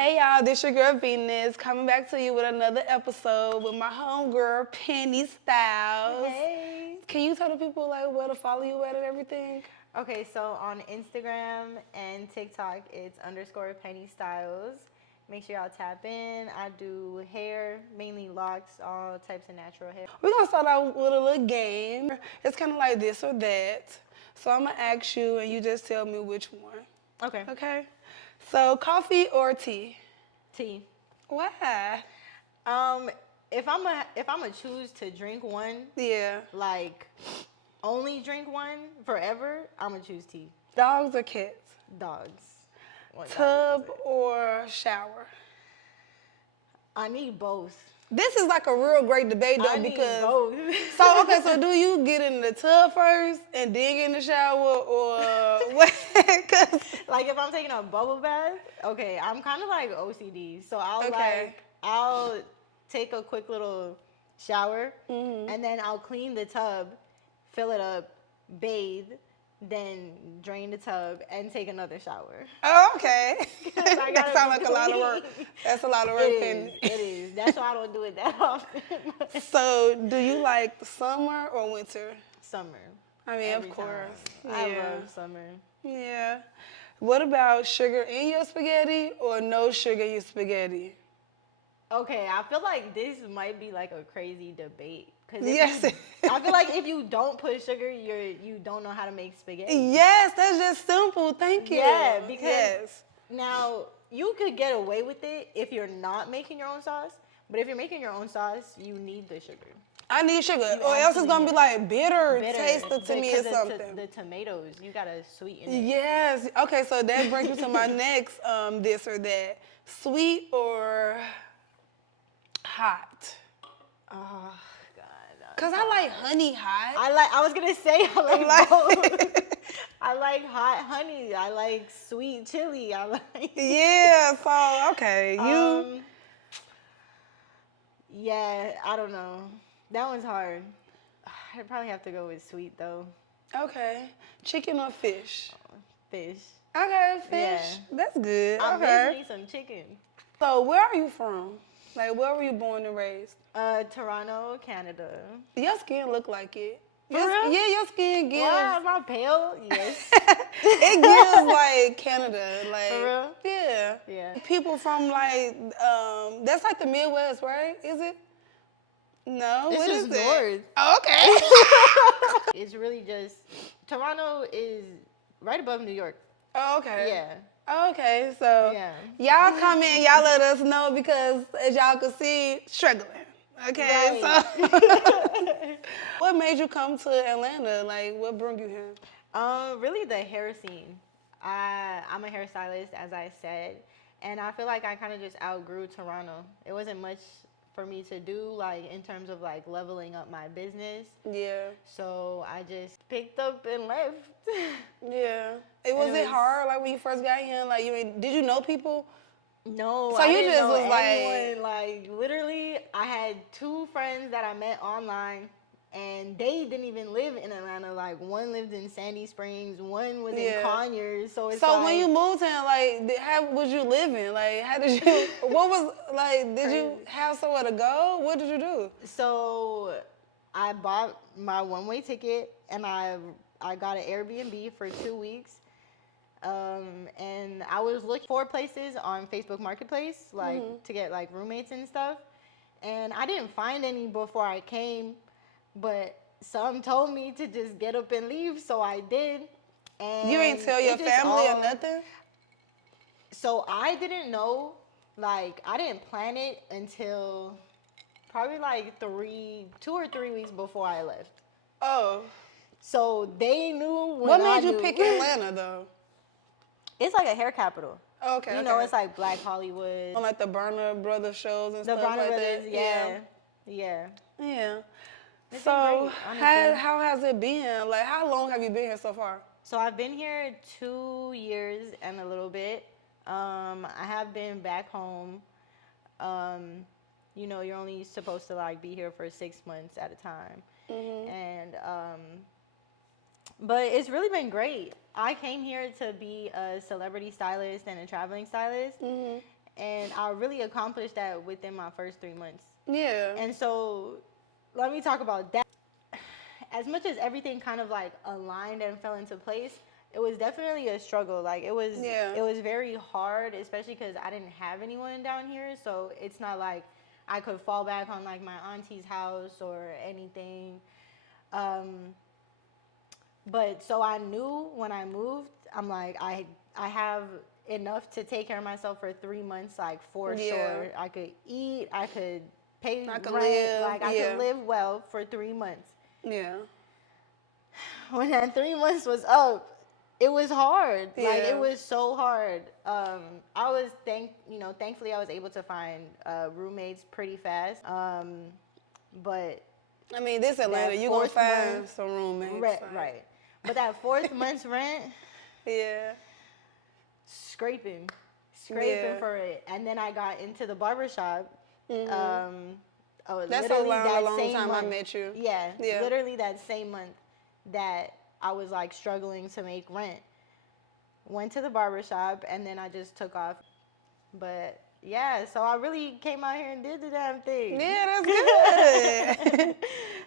Hey y'all, this your girl Venus coming back to you with another episode with my homegirl Penny Styles. Hey. Can you tell the people like where to follow you at and everything? Okay, so on Instagram and TikTok, it's _Penny Styles. Make sure y'all tap in. I do hair, mainly locks, all types of natural hair. We're gonna start out with a little game. It's kind of like this or that. So I'm gonna ask you and you just tell me which one. Okay. Okay? So coffee or tea? Tea. Why? If I'm a choose to drink one, Yeah. like only drink one forever, I'm gonna choose tea. Dogs or cats? Dogs. One dog Tub does it. or shower? I need both. This is like a real great debate though I need because both. so do you get in the tub first and then get in the shower or what? 'Cause- Like if I'm taking a bubble bath, okay, I'm kind of like OCD, so I'll take a quick little shower, and then I'll clean the tub, fill it up, bathe, then drain the tub and take another shower. Oh, okay. I That gotta sounds like be a lot of work. That's a lot of work. It is. That's why I don't do it that often. So, do you like summer or winter? Summer. I mean, Every of course. time. I love summer. Yeah. What about sugar in your spaghetti or no sugar in your spaghetti? Okay, I feel like this might be like a crazy debate. Yes. I feel like if you don't put sugar, you don't know how to make spaghetti. Yes, that's just simple. Thank you. Yeah, because yes. now you could get away with it if you're not making your own sauce. But if you're making your own sauce, you need the sugar. I need sugar, or else it's gonna be like bitter taster to me or Because something. the tomatoes, you gotta sweeten it. Yes. Okay, so that brings me to my next this or that. Sweet or hot? Oh God. Cause I like honey hot. I was gonna say I like both. I like hot honey. I like sweet chili. I like. Yeah. So okay, you. Yeah, I don't know. That one's hard. I'd probably have to go with sweet though. Okay. Chicken or fish? Fish. Okay, fish. Yeah. That's good. I'm okay. missing some chicken. So where are you from? Like where were you born and raised? Toronto, Canada. Your skin look like it. For real? Yeah, your skin gives. Why am I pale? Yes. It gives like Canada, like For real? yeah. Yeah. People from like that's like the Midwest, right? Is it? No, It's what just is it? north. Oh, okay. It's really just Toronto is right above New York. Oh, okay. Yeah. Okay, so Yeah. y'all come in, y'all let us know because as y'all can see, struggling. Okay, Right. so what made you come to Atlanta? Like, what brought you here? Really the hair scene. I'm a hairstylist, as I said, and I feel like I kind of just outgrew Toronto. It wasn't much for me to do, like in terms of like leveling up my business. Yeah. So I just picked up and left. Yeah. Was it hard, like when you first got here? Like, did you know people? No, So I you didn't just know was like- anyone. Like literally, I had 2 friends that I met online, and they didn't even live in Atlanta. Like one lived in Sandy Springs, one was in Conyers. So it's So like, when you moved here, like, how was you living? Like, how did you? What was like? Did you have somewhere to go? What did you do? So I bought my one-way ticket, and I got an Airbnb for 2 weeks. And I was looking for places on Facebook Marketplace, like to get like roommates and stuff. And I didn't find any before I came, but some told me to just get up and leave, so I did. And You ain't tell your it just family or all- nothing? So I didn't know, like I didn't plan it until probably like 2 or 3 weeks before I left. Oh. So they knew when What I made you knew. pick Atlanta though? It's like a hair capital. Okay. You know, it's like Black Hollywood. on like the Burner Brothers shows and The stuff Bronner like Brothers, that. yeah. Yeah. It's So been great, honestly. how has it been? Like, how long have you been here so far? So I've been here 2 years and a little bit. I have been back home. You know, you're only supposed to like be here for 6 months at a time. And but it's really been great. I came here to be a celebrity stylist and a traveling stylist. and I really accomplished that within my first 3 months. Yeah. And so, let me talk about that. As much as everything kind of like aligned and fell into place, it was definitely a struggle. Like it was very hard, especially because I didn't have anyone down here. So it's not like I could fall back on like my auntie's house or anything. But so I knew when I moved, I'm like I have enough to take care of myself for 3 months, like for sure. I could eat, I could pay rent, like I could live well for 3 months. Yeah. When that 3 months was up, it was hard. Like it was so hard. I was thankfully I was able to find roommates pretty fast. But I mean, this Atlanta, you gonna find some roommates. Right. But that 4th month's rent, yeah, scraping for it. And then I got into the barbershop. That's a long time I met you. Yeah, literally that same month that I was like struggling to make rent. Went to the barbershop and then I just took off. But yeah, so I really came out here and did the damn thing. Yeah, that's good.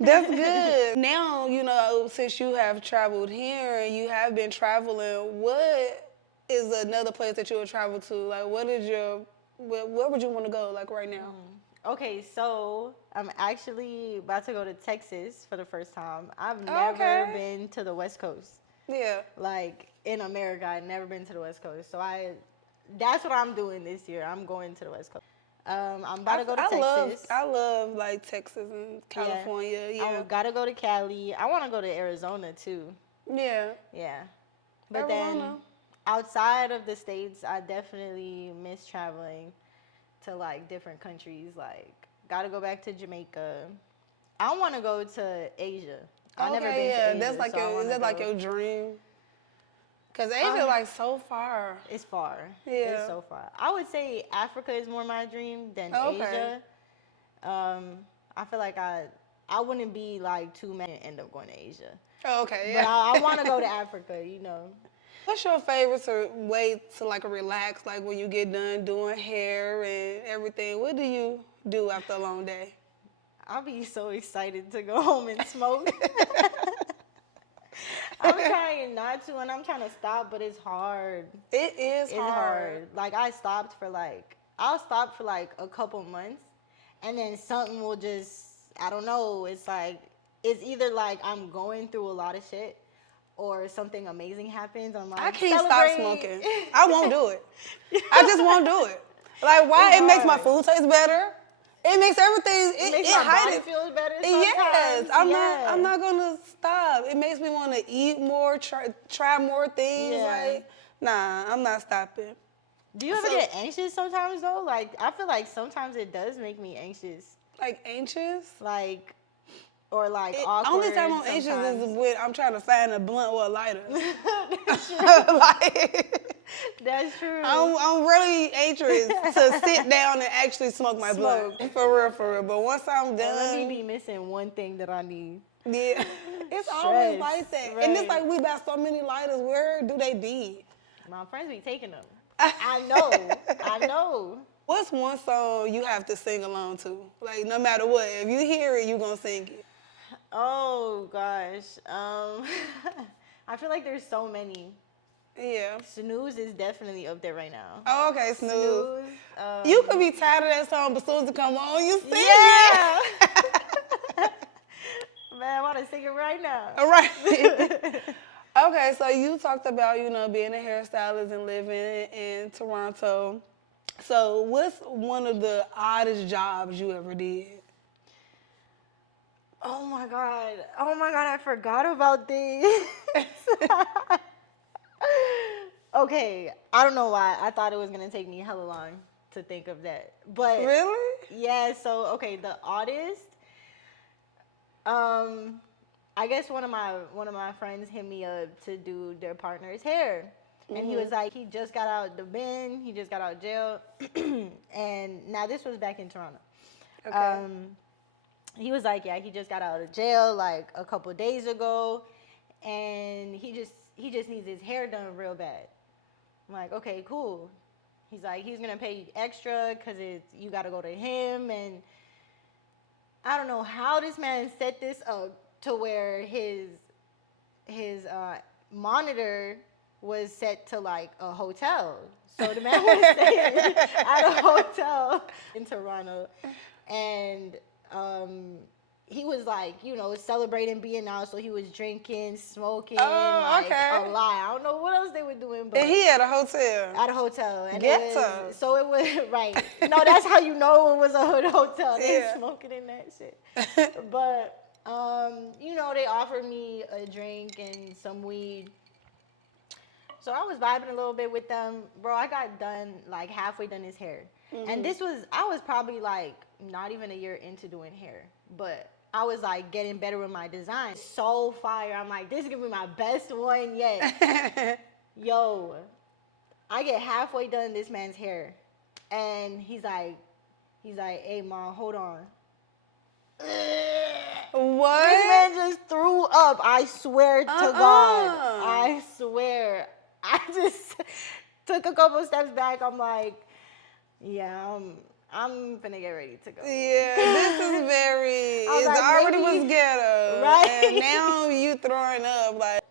That's good. Now, you know, since you have traveled here and you have been traveling, what is another place that you would travel to? Like, where would you want to go, like, right now? Okay, so I'm actually about to go to Texas for the first time. I've never been to the West Coast. Yeah. Like, in America, I've never been to the West Coast. So that's what I'm doing this year. I'm going to the West Coast. I'm about to go to Texas. I love like Texas and California. Yeah. I gotta go to Cali. I want to go to Arizona too. Yeah. Yeah. But Arizona. then outside of the States, I definitely miss traveling to like different countries. Like, gotta go back to Jamaica. I want to go to Asia. I've never been to Asia. That's like is that like your dream? Because Asia like so far. It's far. Yeah. It's so far. I would say Africa is more my dream than Asia. I feel like I wouldn't be like too mad and end up going to Asia. Oh, okay. Yeah. But I want to go to Africa, you know. What's your favorite way to like relax, like when you get done doing hair and everything? What do you do after a long day? I'll be so excited to go home and smoke. I'm trying not to, and I'm trying to stop, but it's hard. It is hard. Like, I'll stop for like a couple months, and then something will just, I don't know, it's either like I'm going through a lot of shit, or something amazing happens. I'm like, I can't stop smoking. I won't do it. I just won't do it. Like, why? It makes my food taste better. It makes everything. It makes my body feel better. Yes, I'm not gonna stop. It makes me want to eat more, try more things. Yeah. Like, nah, I'm not stopping. Do you ever get anxious sometimes though? Like, I feel like sometimes it does make me anxious. Like anxious? Like, or like awkward. Only time I'm anxious is when I'm trying to find a blunt or a lighter. That's true. That's true. I'm really anxious to sit down and actually smoke my blunt. For real. But once I'm done, let me be missing one thing that I need. Yeah, it's always like that. Right. And it's like we got so many lighters. Where do they be? My friends be taking them. I know. What's one song you have to sing along to? Like, no matter what, if you hear it, you gonna sing it. Oh gosh, I feel like there's so many. Yeah. Snooze is definitely up there right now. Oh, okay, Snooze. You could be tired of that song, but as soon as it come on, you sing it. Man, I want to sing it right now. All right. Okay, so you talked about, being a hairstylist and living in Toronto. So what's one of the oddest jobs you ever did? Oh my God, I forgot about this. Okay, I don't know why. I thought it was going to take me hella long to think of that. But really? Yeah, so, okay, the oddest, I guess one of my friends hit me up to do their partner's hair. And he was like, he just got out the bin, he just got out of jail. And now this was back in Toronto. Okay. He was like, yeah, he just got out of jail like a couple days ago, and he just needs his hair done real bad. I'm like, okay, cool. He's like, he's going to pay you extra because you got to go to him. And I don't know how this man set this up to where his monitor was set to like a hotel. So the man was staying at a hotel in Toronto. And he was like, celebrating being out. So he was drinking, smoking, a lot. I don't know what else they were doing. But and he at a hotel. At a hotel. And Ghetto. It was, right. No, that's how you know it was a hood hotel. They smoking in that shit. But, they offered me a drink and some weed. So I was vibing a little bit with them. Bro, I got done, like, halfway done his hair. Mm-hmm. And I was probably, like, not even a year into doing hair. But I was, like, getting better with my design. So fire. I'm like, this is going to be my best one yet. Yo, I get halfway done this man's hair. And he's like, hey, Mom, hold on. What? This man just threw up. I swear to God. I swear. I just took a couple steps back. I'm like, yeah, I'm finna get ready to go. Yeah, this is very, already was ghetto. Right? And now you throwing up, like.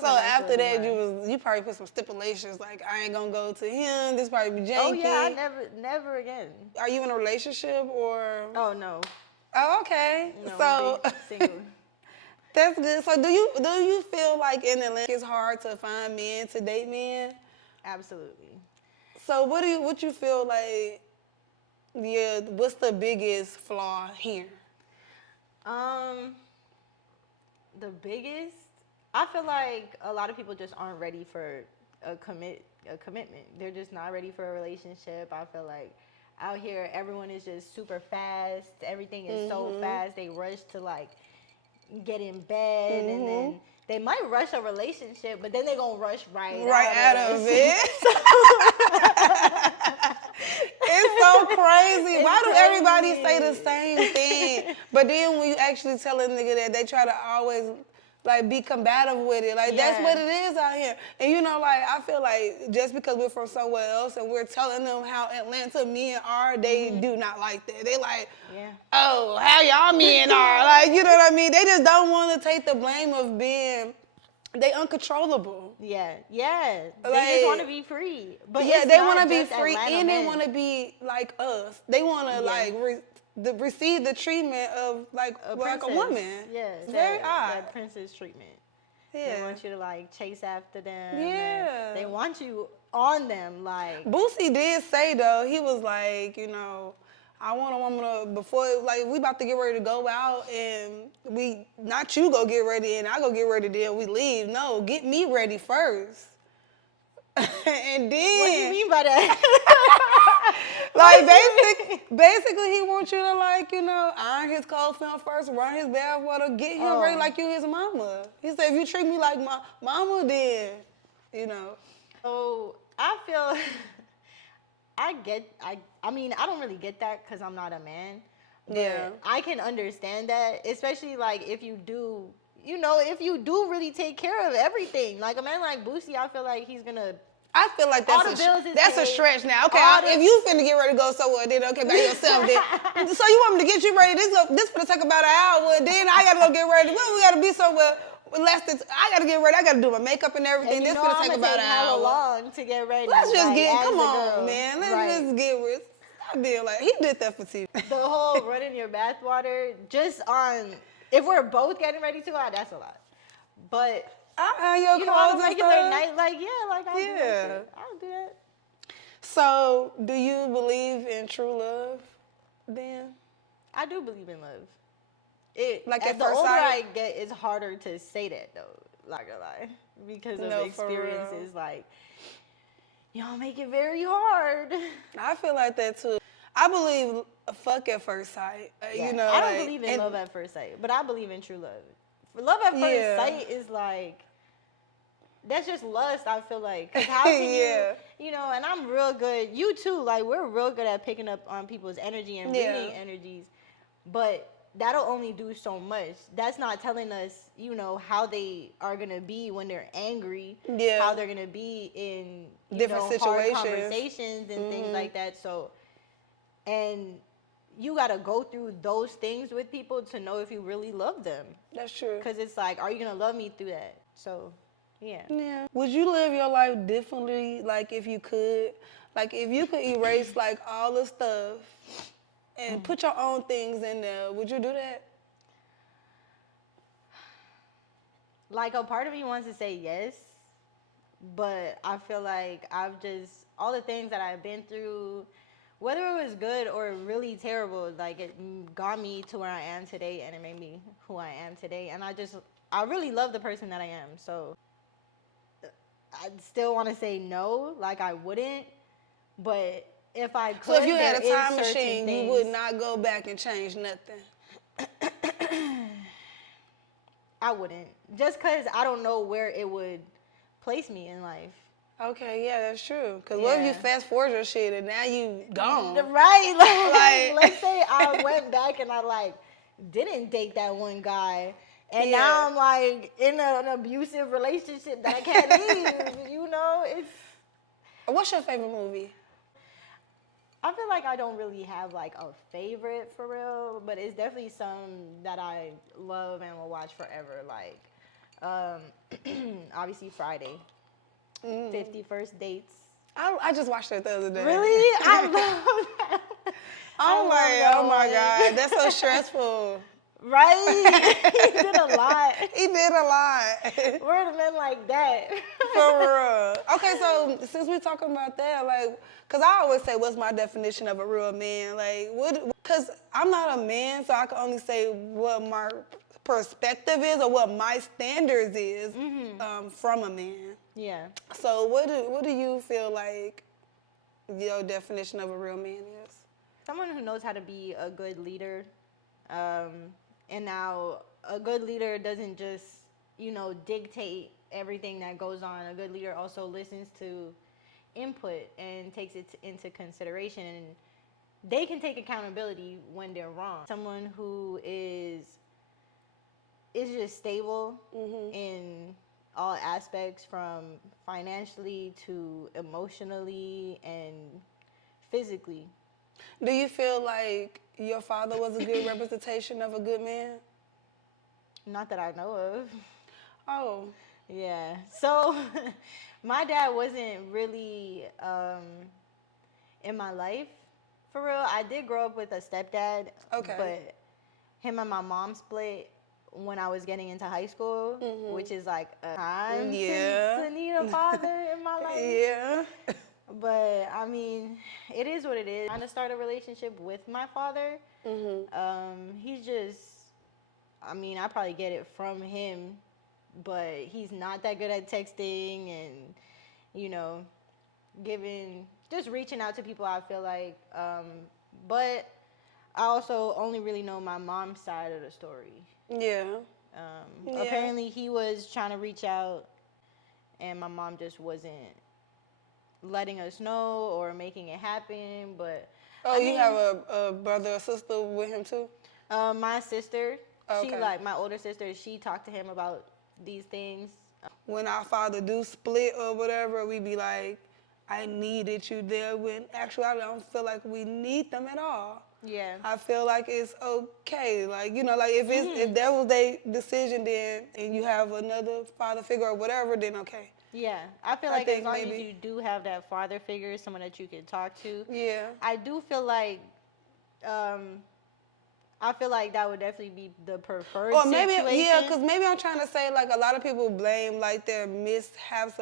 So after that, you probably put some stipulations, like, I ain't gonna go to him, this probably be janky. Oh yeah, never again. Are you in a relationship or? Oh, no. Oh, okay. No, so single. That's good. So do you feel like in Atlanta it's hard to find men, to date men? Absolutely. So what you feel like? Yeah, what's the biggest flaw here? The biggest, I feel like a lot of people just aren't ready for a commitment. They're just not ready for a relationship. I feel like out here everyone is just super fast. Everything is so fast. They rush to like get in bed and then they might rush a relationship, but then they're gonna rush right out of it. It's so crazy. Why do everybody say the same thing? But then when you actually tell a nigga that, they try to always like be combative with it. Like that's what it is out here. And like I feel like just because we're from somewhere else and we're telling them how Atlanta men are, they do not like that. They like, oh, how y'all men are. Like, you know what I mean? They just don't want to take the blame of being they uncontrollable. Yeah. They just want to be free. But they want to be free and they want to be like us. They want to like receive the treatment of like a woman. Yeah. It's very odd. That princess treatment. Yeah. They want you to like chase after them. Yeah. They want you on them. Like Boosie did say though, he was like, I want a woman to, before, like, we about to get ready to go out and not you go get ready and I go get ready then we leave. No, get me ready first. And then. What do you mean by that? Like, basically he wants you to, like, iron his cold film first, run his bath water, get him ready like you his mama. He said, if you treat me like my mama, then, So, I feel... I mean, I don't really get that because I'm not a man. But I can understand that, especially like if you do really take care of everything. Like a man like Boosie, I feel like he's gonna. I feel like that's a stretch now. Okay, if you finna get ready to go somewhere, then okay, by yourself. Then so you want me to get you ready? This finna take about an hour. Then I gotta go get ready. Well, we gotta be somewhere. I gotta get ready. I gotta do my makeup and everything. This gonna take about an hour. Long to get ready. Let's just come on, man. Let's just get ready. Stop being like he did that for TV. The whole running your bath water, just on if we're both getting ready to go out, that's a lot. But on your clothes on a regular and night, like I'll do that. I'll do that. So, do you believe in true love? Then I do believe in love. Like as at the first older sight? I get, it's harder to say that though. Not gonna lie, because of experiences. Like, y'all make it very hard. I feel like that too. I believe fuck at first sight. I don't believe in love at first sight, but I believe in true love. Love at first sight is like that's just lust. I feel like, cause how can you and I'm real good. You too. Like we're real good at picking up on people's energy and reading energies, but that'll only do so much. That's not telling us, you know, how they are gonna be when they're angry. Yeah. How they're gonna be in different situations, hard conversations and things like that. So, and you gotta go through those things with people to know if you really love them. That's true. Because it's like, are you gonna love me through that? So, yeah. Yeah. Would you live your life differently, like if you could? Like if you could erase like all the stuff and put your own things in there, would you do that? Like a part of me wants to say yes, but I feel like all the things that I've been through, whether it was good or really terrible, like it got me to where I am today, and it made me who I am today. And I really love the person that I am. So I still want to say no, like I wouldn't, but if I could, so if you had a time machine, you would not go back and change nothing. I wouldn't, just because I don't know where it would place me in life. Okay, yeah, that's true. Because what if you fast forward your shit and now you gone? Right. Like, let's say I went back and I, like, didn't date that one guy. And now I'm, like, in an abusive relationship that I can't leave. You know? What's your favorite movie? I feel like I don't really have, like, a favorite for real. But it's definitely some that I love and will watch forever. Like, obviously Friday. 50 First Dates. I just watched that the other day. Really? I love that. I'm like, oh my God, that's so stressful. Right? He did a lot. He did a lot. Where the men like that? For real. Okay, so since we're talking about that, like, because I always say, what's my definition of a real man? Like, because I'm not a man, so I can only say what my perspective is or what my standards is from a man. Yeah. So what do you feel like your definition of a real man is? Someone who knows how to be a good leader. And now a good leader doesn't just, dictate everything that goes on. A good leader also listens to input and takes it into consideration. And they can take accountability when they're wrong. Someone who is just stable in all aspects, from financially to emotionally and physically. Do you feel like your father was a good representation of a good man? Not that I know of. Oh. Yeah. So my dad wasn't really in my life, for real. I did grow up with a stepdad. Okay. But him and my mom split when I was getting into high school, which is like a time to need a father in my life. Yeah. But I mean, it is what it is. I'm trying to start a relationship with my father. He's just, I probably get it from him, but he's not that good at texting and, just reaching out to people, I feel like. But I also only really know my mom's side of the story. Yeah. Apparently he was trying to reach out and my mom just wasn't letting us know or making it happen. But you have a brother or sister with him too? My sister, okay. my older sister, she talked to him about these things. When our father do split or whatever, we be like, I needed you there, when actually I don't feel like we need them at all. Yeah. I feel like it's okay. Like, like if that was their decision then and you have another father figure or whatever, then okay. Yeah. I feel like as long as you do have that father figure, someone that you can talk to. Yeah. I do feel like that would definitely be the preferred situation. Because maybe I'm trying to say, like, a lot of people blame, like, their mishaps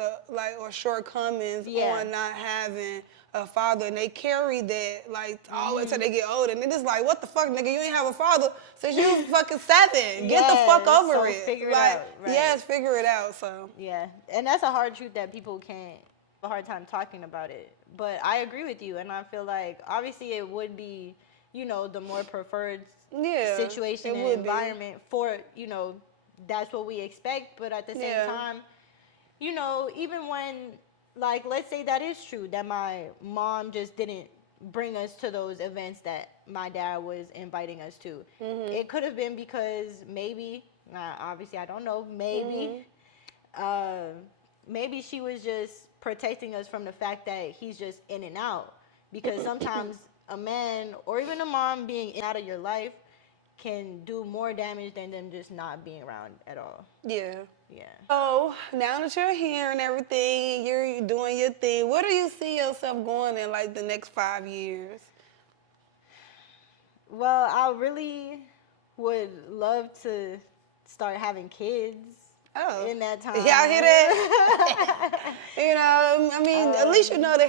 or shortcomings on not having a father, and they carry that, like, all the way until they get older. And then it's like, what the fuck, nigga? You ain't have a father since you fucking 7. Get the fuck over it. Figure it out. Right. Yes, figure it out, so. Yeah, and that's a hard truth that people can't have a hard time talking about it. But I agree with you, and I feel like, obviously, it would be, the more preferred situation and environment for, that's what we expect. But at the same time, even when, like, let's say that is true, that my mom just didn't bring us to those events that my dad was inviting us to. It could have been because maybe, obviously I don't know, maybe she was just protecting us from the fact that he's just in and out. Because sometimes a man or even a mom being in and out of your life can do more damage than them just not being around at all. Yeah. Yeah. So now that you're here and everything, you're doing your thing, where do you see yourself going in like the next 5 years? Well, I really would love to start having kids in that time. Y'all hear that? You know, I mean, at least you know the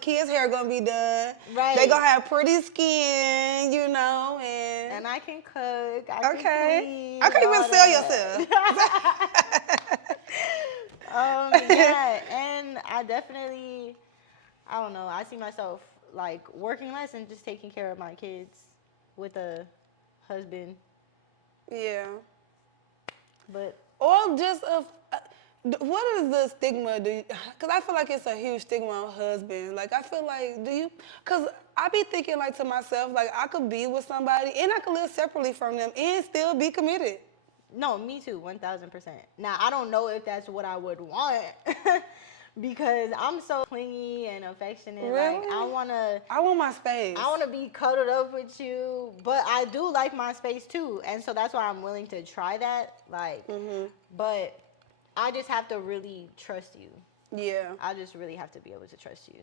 kids' hair gonna be done. Right. They gonna have pretty skin, you know, and I can cook. I can clean. I can't even sell yourself. Yeah, and I definitely, I don't know, I see myself like working less and just taking care of my kids with a husband. Yeah. But or just what is the stigma? Because I feel like it's a huge stigma on husband. Like I feel like because I be thinking like to myself like I could be with somebody and I could live separately from them and still be committed. No, me too, 1,000%. Now I don't know if that's what I would want. Because I'm so clingy and affectionate. Really? Like I want my space. I want to be cuddled up with you, but I do like my space too, and so that's why I'm willing to try that. Like, but I just have to really trust you. Yeah. I just really have to be able to trust you.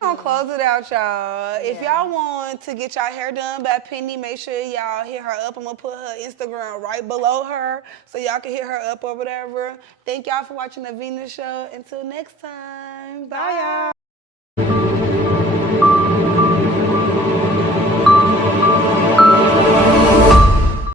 I'm gonna close it out, y'all. If y'all want to get y'all hair done by Penny, make sure y'all hit her up. I'm gonna put her Instagram right below her so y'all can hit her up or whatever. Thank y'all for watching the Venus Show. Until next time. Bye, y'all.